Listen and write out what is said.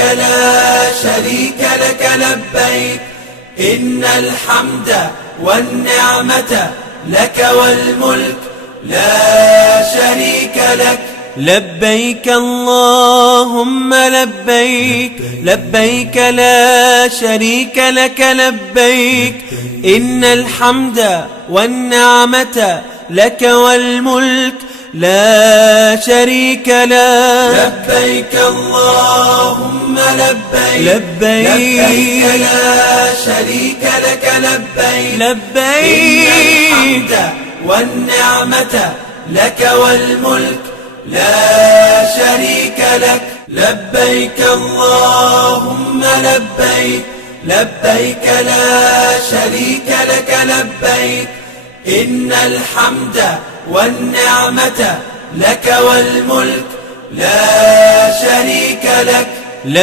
لا شريك لك لبيك إن الحمد والنعمة لك والملك لا شريك لك. لبيك اللهم لبيك لبيك لا شريك لك لبيك إن الحمد والنعمة لك والملك لا شريك لك. لبيك اللهم لبيك لبيك لا شريك لك لبيك إن الحمد والنعمة لك والملك لا شريك لك. لبيك اللهم لبيك لبيك لا شريك لك لبيك إن الحمد والنعمة لك والملك لا شريك لك.